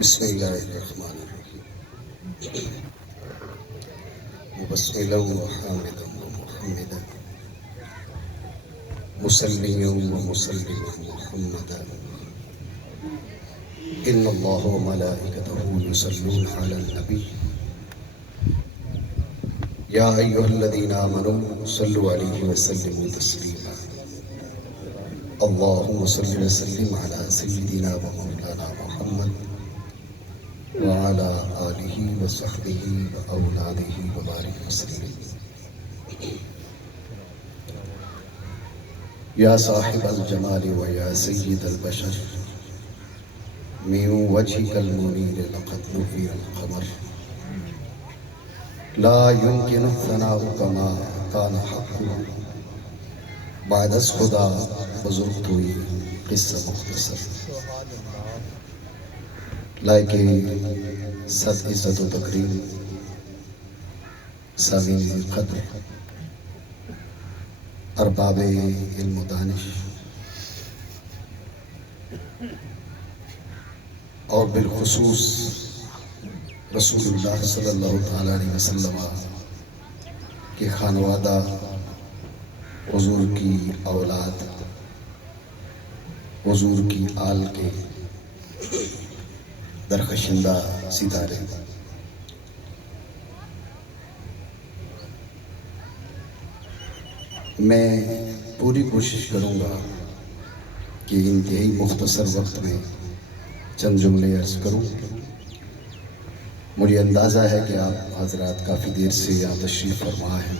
بسم اللہ الرحمن الرحیم مبسملا وحامدا ومحمدا مسلیا ومسلما محمدا ان اللہ وملائکتہ یصلون علی النبی یا ایھا الذین آمنوا صلوا علیہ وسلموا تسلیما اللہم صل وسلم علی سیدنا ومولانا محمد وعلى آلہ وصحبہ وأولادہ وبارک وسلم یا صاحب الجمال ویا سید البشر من وجهك المنیر لقد نفر القمر لا يمكن الثناء كما كان حقه بعد از خدا بزرگ ہوئی قصہ مختصر لائق صد عزت و تکریم سامعین قدر ارباب علم و دانش اور بالخصوص رسول اللہ صلی اللہ تعالیٰ علیہ وسلم کے خانوادہ، حضور کی اولاد، حضور کی آل کے درخشندہ ستارے، میں پوری کوشش کروں گا کہ انتہائی مختصر وقت میں چند جملے عرض کروں۔ مجھے اندازہ ہے کہ آپ حضرات کافی دیر سے یہاں تشریف فرما ہیں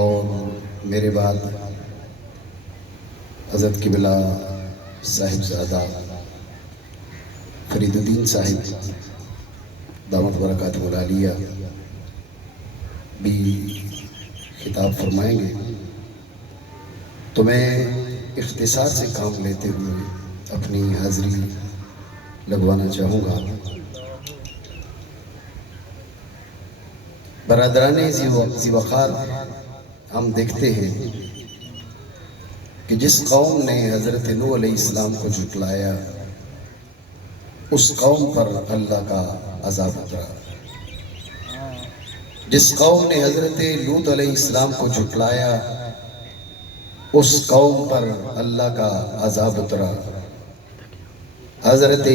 اور میرے بعد حضرت قبلہ صاحبزادہ فرید الدین صاحب دامت برکاتہ العالیہ بھی خطاب فرمائیں گے، تو میں اختصار سے کام لیتے ہوئے اپنی حاضری لگوانا چاہوں گا۔ برادران ذی وقار، ہم دیکھتے ہیں کہ جس قوم نے حضرت نوح علیہ السلام کو جھٹلایا اس قوم پر اللہ کا عذاب اترا۔ جس قوم نے حضرت لوط علیہ السلام کو جھٹلایا اس قوم پر اللہ کا عذاب اترا۔ حضرت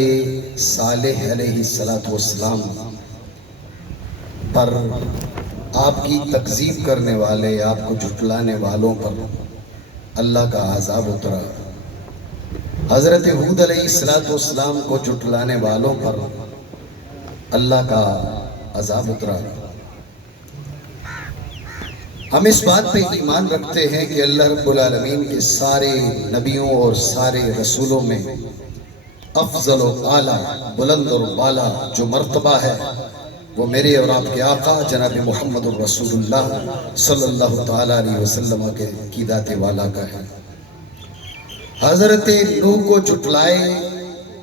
صالح علیہ السلام پر، آپ کی تکذیب کرنے والے، آپ کو جھٹلانے والوں پر اللہ کا عذاب اترا۔ حضرت ہود علیہ السلام کو جھٹلانے والوں پر اللہ کا عذاب اترا۔ ہم اس بات پہ ایمان رکھتے ہیں کہ اللہ رب العالمین کے سارے نبیوں اور سارے رسولوں میں افضل و اعلیٰ، بلند اور بالا جو مرتبہ ہے وہ میرے اور آپ کے آقا جناب محمد الرسول اللہ صلی اللہ تعالیٰ علیہ وسلم کی ذات والا کا ہے۔ حضرت نوح کو جھٹلائے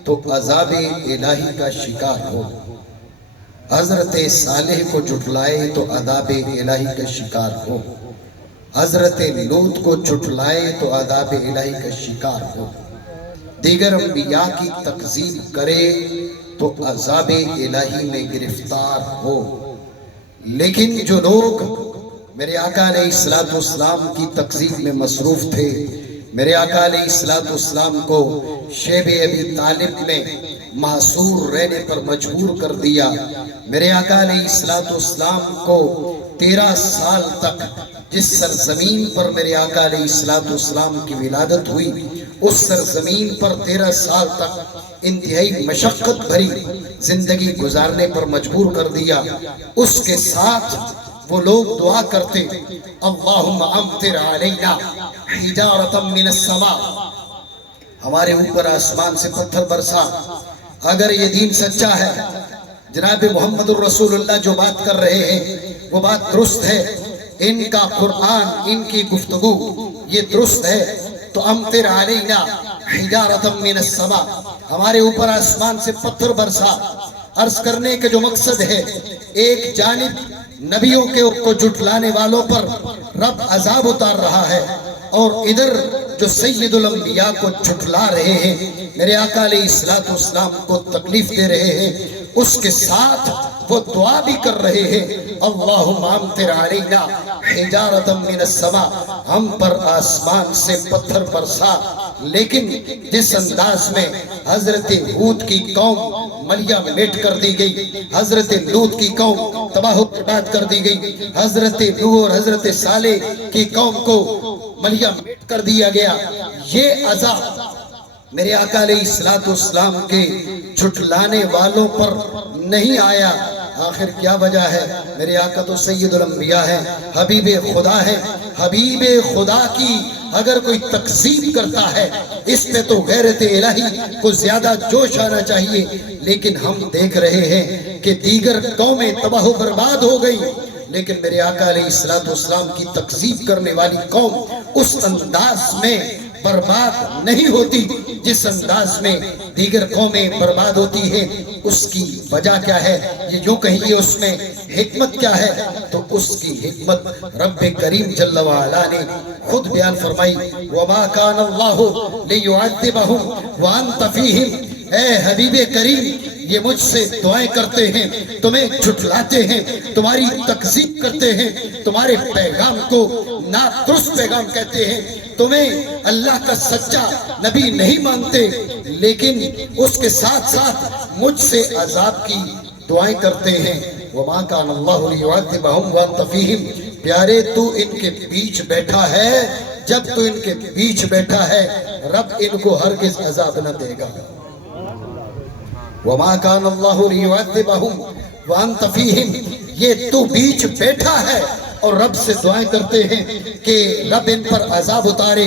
تو عذاب الہی کا شکار ہو، حضرت صالح کو جھٹلائے تو عذاب الہی کا شکار ہو، حضرت لوط کو جھٹلائے تو عذاب الہی کا شکار ہو، دیگر انبیاء کی تکذیب کرے تو عذاب الہی میں گرفتار ہو۔ لیکن جو لوگ میرے آقا علیہ السلام کی تکذیب میں مصروف تھے، میرے آقا علیہ السلام کو شیب ابی طالب میں محصور رہنے پر مجبور کر دیا، میرے آقا علیہ السلام کو 13 سال تک جس سرزمین پر میرے آقا علیہ السلام کی ولادت ہوئی اس سرزمین پر 13 سال تک انتہائی مشقت بھری زندگی گزارنے پر مجبور کر دیا۔ اس کے ساتھ وہ لوگ دعا کرتے، اللہم امطر علینا حجارۃ من السماء، ہمارے اوپر آسمان سے پتھر برسا۔ اگر یہ دین سچا ہے، جناب محمد الرسول اللہ جو بات کر رہے ہیں وہ بات درست ہے، ان کا قرآن، ان کی گفتگو یہ درست ہے، تو امطر علینا حجارۃ من السماء، ہمارے اوپر آسمان سے پتھر برسا۔ عرض کرنے کے جو مقصد ہے، ایک جانب نبیوں کے کو جھٹلانے والوں پر رب عذاب اتار رہا ہے، اور ادھر جو سیدُ الانبیاء کو جھٹلا رہے ہیں، میرے آقا علیہ السلام کو تکلیف دے رہے ہیں، اس کے ساتھ وہ دعا بھی کر رہے ہیں، اللہم امطر علینا حجارۃ من السماء، ہم پر آسمان سے پتھر برسا۔ لیکن جس انداز میں حضرت ہود کی قوم ملیہ میٹ کر دی گئی، حضرت لوط کی قوم تباہ و برباد کر دی گئی، حضرت نوح اور حضرت صالح کی قوم کو ملیہ میٹ کر دیا گیا، یہ عذاب میرے آقا علیہ السلام کے جھٹلانے والوں پر نہیں آیا۔ آخر کیا وجہ ہے؟ میرے آقا تو سید الانبیاء ہے، حبیب خدا ہے، حبیب خدا کی اگر کوئی تکذیب کرتا ہے اس پہ تو غیرت الہی کو زیادہ جوش آنا چاہیے، لیکن ہم دیکھ رہے ہیں کہ دیگر قومیں تباہ و برباد ہو گئی، لیکن میرے آقا علیہ السلام کی تکذیب کرنے والی قوم اس انداز میں برباد نہیں ہوتی جس انداز میں دیگر قومیں برباد ہوتی ہیں۔ اس کی وجہ کیا ہے؟ یہ جو کہیے اس میں حکمت کیا ہے؟ تو اس کی حکمت رب کریم جل وعلا نے خود بیان فرمائی، وَمَا كَانَ اللَّهُ لِيُعَذِّبَهُمْ وَأَنْتَ فِيهِمْ۔ اے حبیب کریم، یہ مجھ سے دعائیں کرتے ہیں، تمہیں جھٹلاتے ہیں، تمہاری تکذیب کرتے ہیں، تمہارے پیغام کو نادرست پیغام کہتے ہیں، تمہیں اللہ کا سچا نبی نہیں مانتے، لیکن اس کے ساتھ ساتھ مجھ سے عذاب کی دعائیں کرتے ہیں۔ وَمَا كَانَ اللَّهُ لِيُعَذِّبَهُمْ وَأَنْتَ فِيهِمْ۔ پیارے تو ان کے بیچ بیٹھا ہے، جب تو ان کے بیچ بیٹھا ہے رب ان کو ہرگز عذاب نہ دے گا۔ وَمَا كَانَ اللَّهُ لِيُعَذِّبَهُمْ وَأَنْتَ فِيهِمْ، یہ تو بیچ بیٹھا ہے اور رب سے دعائیں کرتے ہیں کہ رب ان پر عذاب اتارے،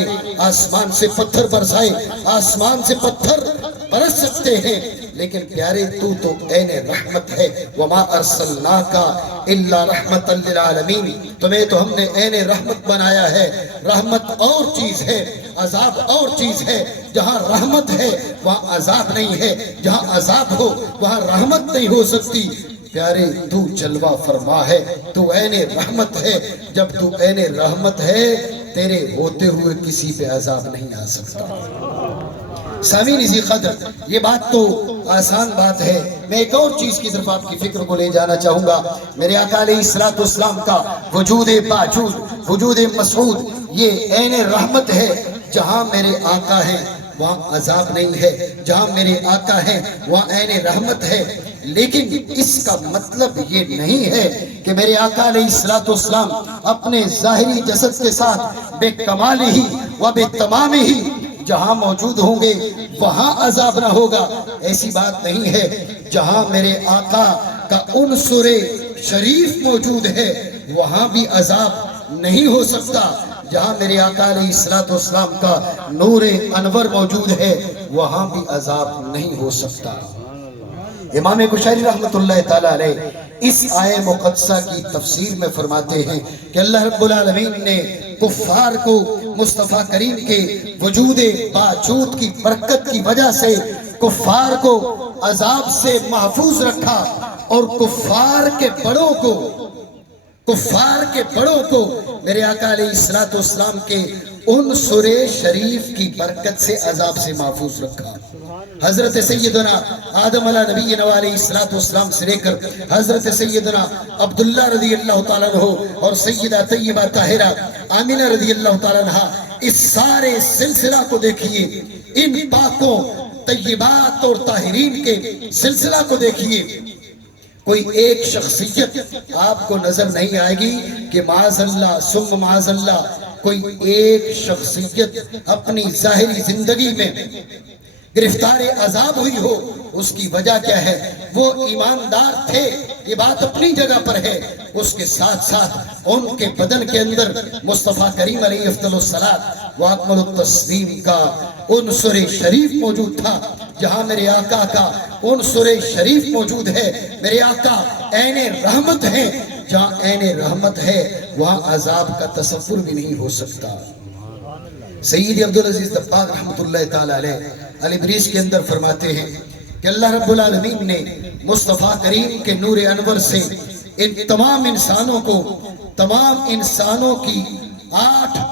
آسمان سے پتھر برسائے۔ آسمان سے پتھر برس سکتے ہیں، لیکن پیارے تو عین رحمت ہے۔ وَمَا أَرْسَلْنَاكَ إِلَّا رَحْمَةً لِلْعَالَمِينَ، تمہیں تو ہم نے عین رحمت بنایا ہے۔ رحمت اور چیز ہے، عذاب اور چیز ہے۔ جہاں رحمت ہے وہاں عذاب نہیں ہے، جہاں عذاب ہو وہاں رحمت نہیں ہو سکتی۔ پیارے تو جلوہ فرما ہے، تو عین رحمت ہے۔ جب تو عین رحمت ہے تیرے ہوتے ہوئے کسی پہ عذاب نہیں آ سکتا۔ سامعین ذی قدر، یہ بات تو آسان بات ہے۔ میں ایک اور چیز کی طرف آپ کی فکر کو لے جانا چاہوں گا۔ میرے آقا علیہ السلام کا وجود باجود، وجود مسعود، یہ عین رحمت ہے۔ جہاں میرے آقا ہیں وہاں عذاب نہیں ہے، جہاں میرے آقا ہیں وہاں عین رحمت ہے۔ لیکن اس کا مطلب یہ نہیں ہے کہ میرے آقا علیہ السلام اپنے ظاہری جسد کے ساتھ بے کمال ہی و بے تمام ہی جہاں موجود ہوں گے وہاں عذاب نہ ہوگا، ایسی بات نہیں ہے۔ جہاں میرے آقا کا عنصر شریف موجود ہے وہاں بھی عذاب نہیں ہو سکتا۔ جہاں میرے آقا علیہ السلام کا نور انور موجود ہے وہاں بھی عذاب نہیں ہو سکتا۔ امام کشیری رحمت اللہ تعالیٰ علیہ اس آیہ مقدسہ کی تفسیر میں فرماتے ہیں کہ اللہ رب العالمین نے کفار کو مصطفیٰ کریم کے وجود باجود کی برکت کی وجہ سے کفار کو عذاب سے محفوظ رکھا، اور کفار کے بڑوں کو میرے آقا علیہ السلام کے عنصر شریف کی برکت سے عذاب سے محفوظ رکھا۔ حضرت سیدنا آدم علیہ نبینا علیہ السلام سے لے کر حضرت سیدنا عبداللہ رضی اللہ تعالیٰ عنہ اور سیدہ طیبہ طاہرہ آمینہ رضی اللہ تعالیٰ عنہ، اس سارے سلسلہ کو دیکھیے، ان پاکوں طیبات اور طاہرین کے سلسلہ کو دیکھیے۔ کوئی ایک شخصیت آپ کو نظر نہیں آئے گی کہ معاذ اللہ ثم معاذ اللہ کوئی ایک شخصیت اپنی ظاہری زندگی میں گرفتار عذاب ہوئی ہو۔ اس کی وجہ کیا ہے؟ وہ ایماندار تھے، یہ بات اپنی جگہ پر ہے، اس کے ساتھ ساتھ ان کے بدن کے اندر مصطفیٰ کریم علیہ افضل الصلاۃ و اکمل التسلیم کا عنصر شریف موجود تھا۔ جہاں میرے آقا کا عنصر شریف موجود ہے، میرے آقا عین رحمت ہے، جہاں عین رحمت ہے وہاں عذاب کا تصور بھی نہیں ہو سکتا۔ سید عبدالعزیز دباغ رحمت اللہ تعالیٰ علیہ الابریز کے اندر فرماتے ہیں کہ اللہ رب العالمین نے مصطفیٰ کریم کے نور انور سے ان تمام انسانوں کی 8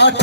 8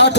8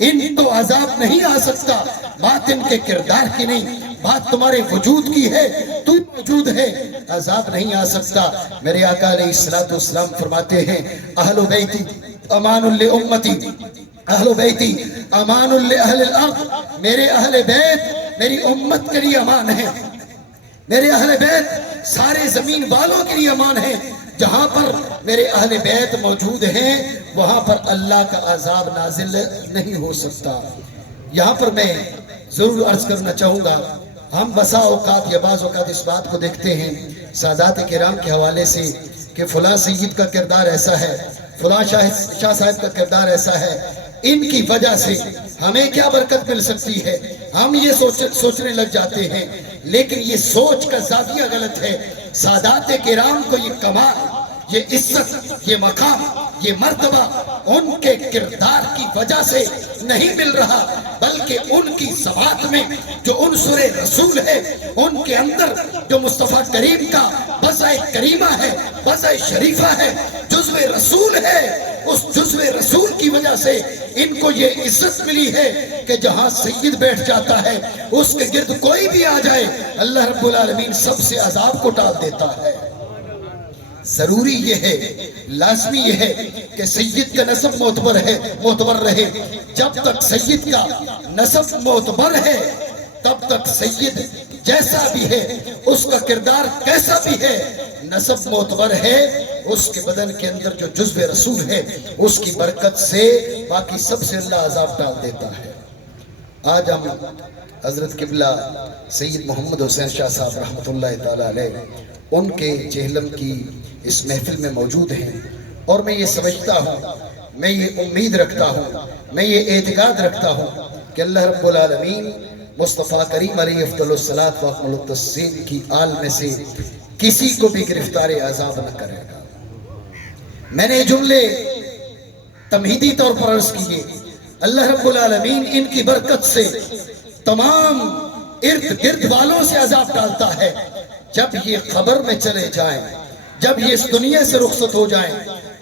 ان کو عذاب نہیں آ سکتا، بات ان کے کردار کی نہیں، بات تمہارے وجود کی ہے، تو موجود ہے، عذاب نہیں آ سکتا۔ میرے آقا علیہ السلام فرماتے ہیں اہل بیتی امان لامتی، اہل بیتی امان لاہل الارض، میرے اہل بیت میری امت کے لیے امان ہے، میرے اہل بیت سارے زمین والوں کے لیے امان ہے۔ جہاں پر میرے اہل بیت موجود ہیں وہاں پر اللہ کا عذاب نازل نہیں ہو سکتا۔ یہاں پر میں ضرور عرض کرنا چاہوں گا، ہم بسا اوقات یا بعض اوقات اس بات کو دیکھتے ہیں سادات کرام کے حوالے سے کہ فلاں سید کا کردار ایسا ہے، فلاں شاہ صاحب کا کردار ایسا ہے، ان کی وجہ سے ہمیں کیا برکت مل سکتی ہے، ہم یہ سوچنے لگ جاتے ہیں، لیکن یہ سوچ کا زاویہ غلط ہے۔ سادات کرام کو یہ کمال، یہ عزت، یہ مقام، یہ مرتبہ ان کے کردار کی وجہ سے نہیں مل رہا، بلکہ ان کی ذات میں جو عنصر رسول ہے، ان کے اندر جو مصطفیٰ کریم کا بضع کریمہ ہے، بضع شریفہ ہے، جزو رسول ہے، اس جزو رسول کی وجہ سے ان کو یہ عزت ملی ہے کہ جہاں سید بیٹھ جاتا ہے اس کے گرد کوئی بھی آ جائے اللہ رب العالمین سب سے عذاب کو ٹال دیتا ہے۔ ضروری یہ ہے، لازمی یہ ہے کہ سید کا نسب معتبر رہے۔ جب تک سید کا نسب معتبر ہے تب تک سید جیسا بھی ہے، اس کا کردار کیسا بھی ہے، نسب معتبر ہے، اس کے بدن کے اندر جو جزو رسول ہے اس کی برکت سے باقی سب سے اللہ عذاب ڈال دیتا ہے۔ آج ہم حضرت قبلہ سید محمد حسین شاہ صاحب رحمۃ اللہ تعالی علیہ ان کے جہلم کی اس محفل میں موجود ہیں، اور میں یہ سمجھتا ہوں، میں یہ امید رکھتا ہوں، میں یہ اعتقاد رکھتا ہوں کہ اللہ رب العالمین مصطفیٰ کریم علیہ افضل الصلاۃ و اکمل التسلیم کی آل میں سے کسی کو بھی گرفتار عذاب نہ کرے گا۔ میں نے جملے تمہیدی طور پر عرض کیے، اللہ رب العالمین ان کی برکت سے تمام ارد گرد والوں سے عذاب ڈالتا ہے۔ جب یہ قبر میں چلے جائیں، جب یہ اس دنیا سے رخصت ہو جائیں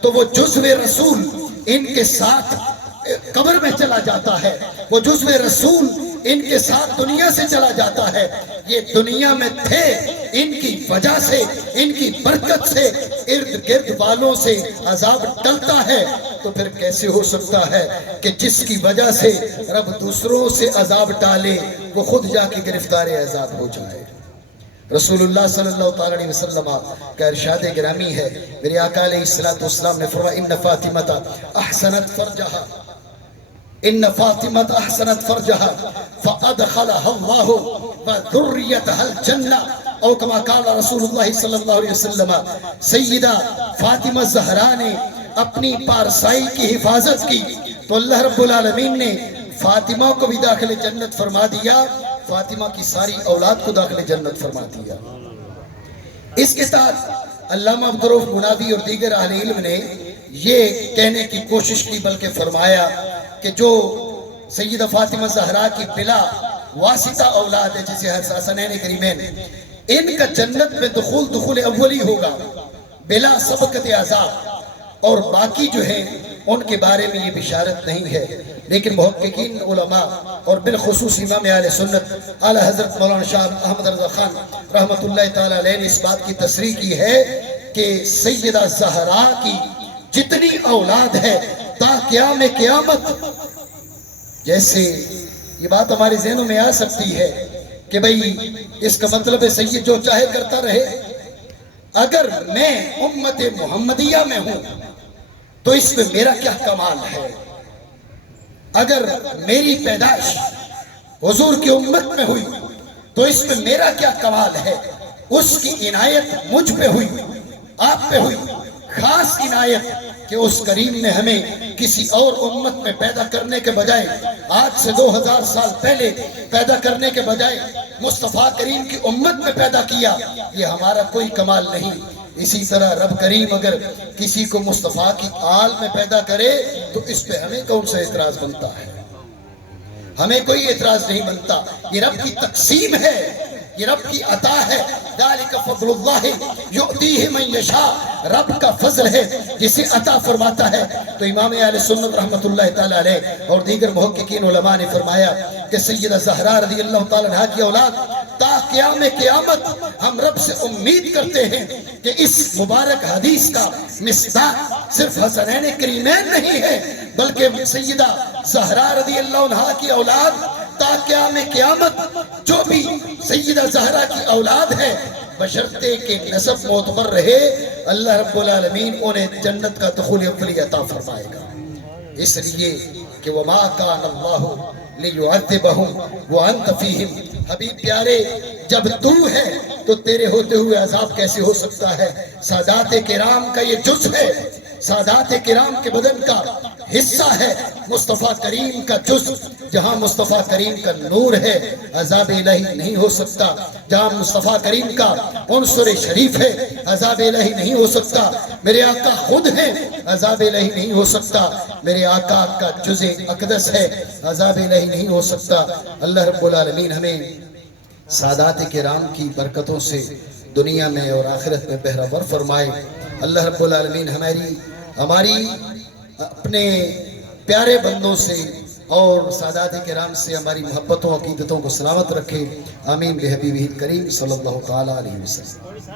تو وہ جزو رسول ان کے ساتھ قبر میں چلا جاتا ہے، وہ جزو رسول ان کے ساتھ دنیا سے چلا جاتا ہے۔ یہ دنیا میں تھے، ان کی وجہ سے، ان کی برکت سے ارد گرد والوں سے عذاب ٹلتا ہے، تو پھر کیسے ہو سکتا ہے کہ جس کی وجہ سے رب دوسروں سے عذاب ٹالے وہ خود جا کے گرفتار عذاب ہو جائے۔ رسول اللہ صلی اللہ علیہ وسلم کا ارشاد گرامی ہے، میرے آقا علیہ السلام نے فرمایا ان فاطمہ احسنت فرجہا، ان فاطمہ احسنت فرجہا فادخلها اللہ وذریتها الجنہ، او کما قال رسول اللہ صلی اللہ علیہ وسلم۔ سیدہ فاطمہ زہرا نے اپنی پارسائی کی حفاظت کی تو اللہ رب العالمین نے فاطمہ کو بھی داخل جنت فرما دیا، فاطمہ کی ساری اولاد کو داخل جنت فرما دیا۔ اس کے ساتھ علامہ عبدالرؤف مناوی اور دیگر اہل علم نے یہ کہنے کی کوشش کی، بلکہ فرمایا کہ جو سیدہ فاطمہ زہرا کی بلا واسطہ اولاد ہے، جسے حسنین کریمین، ان کا جنت میں دخول اولی ہوگا بلا سبقت عذاب، اور باقی جو ہیں ان کے بارے میں یہ بشارت نہیں ہے۔ لیکن محققین علماء اور بالخصوص امام اہل سنت اعلی حضرت مولانا شاہ احمد رضا خان رحمۃ اللہ تعالی علیہ نے اس بات کی تصریح کی ہے کہ سیدہ زہرا کی جتنی اولاد ہے تا قیام قیامت، جیسے یہ بات ہمارے ذہنوں میں آ سکتی ہے کہ بھئی اس کا مطلب ہے سید جو چاہے کرتا رہے، اگر میں امت محمدیہ میں ہوں تو اس میں میرا کیا کمال ہے، اگر میری پیدائش حضور کی امت میں ہوئی تو اس میں میرا کیا کمال ہے، اس کی عنایت مجھ پہ ہوئی، آپ پہ ہوئی، خاص عنایت کہ اس کریم نے ہمیں کسی اور امت میں پیدا کرنے کے بجائے، آج سے 2000 سال پہلے پیدا کرنے کے بجائے مصطفیٰ کریم کی امت میں پیدا کیا، یہ ہمارا کوئی کمال نہیں۔ اسی طرح رب کریم اگر کسی کو مصطفیٰ کی آل میں پیدا کرے تو اس پہ ہمیں کون سا اعتراض بنتا ہے؟ ہمیں کوئی اعتراض نہیں بنتا، یہ رب کی تقسیم ہے یہ رب کی عطا ہے، ذالک فضل اللہ یؤتیہ من یشاء، رب کا فضل ہے جسے عطا فرماتا ہے۔ تو امام اہل سنت رحمۃ اللہ تعالی علیہ اور دیگر محققین علماء نے فرمایا کہ سیدہ زہرا رضی اللہ تعالی عنہا کی اولاد تا قیام قیامت ہم رب سے امید کرتے ہیں کہ اس مبارک حدیث کا مصداق صرف حسنین کریمین نہیں ہے، بلکہ سیدہ زہرا رضی اللہ عنہا کی اولاد تا قیام قیامت جو بھی سیدہ زہرا کی اولاد ہے، بشرطے کے نسب معتبر رہے، اللہ رب العالمین انہیں جنت کا دخول اولی عطا فرمائے گا۔ اس لیے کہ وَمَا كَانَ اللَّهُ لِيُعَذِّبَهُمْ وَأَنْتَ فِيهِمْ، حبیب پیارے جب تو ہے تو تیرے ہوتے ہوئے عذاب کیسے ہو سکتا ہے؟ سادات کرام کا یہ جز ہے، سادات کرام کے بدن کا حصہ ہے مصطفیٰ کریم کا جز۔ جہاں مصطفیٰ کریم کا نور ہے عذاب الہی نہیں ہو سکتا، جہاں مصطفیٰ کریم کا عنصر شریف ہے عذاب الہی نہیں ہو سکتا، میرے آقا خود ہیں عذاب الہی نہیں ہو سکتا، میرے آقا کا جز اقدس ہے عذاب الہی نہیں ہو سکتا۔ اللہ رب العالمین ہمیں سادات کرام کی برکتوں سے دنیا میں اور آخرت میں بہرہ ور فرمائے۔ اللہ رب العالمین ہماری اپنے پیارے بندوں سے اور سادات کرام سے ہماری محبتوں عقیدتوں کو سلامت رکھے، آمین بحبیبہ کریم صلی اللہ تعالی علیہ وسلم۔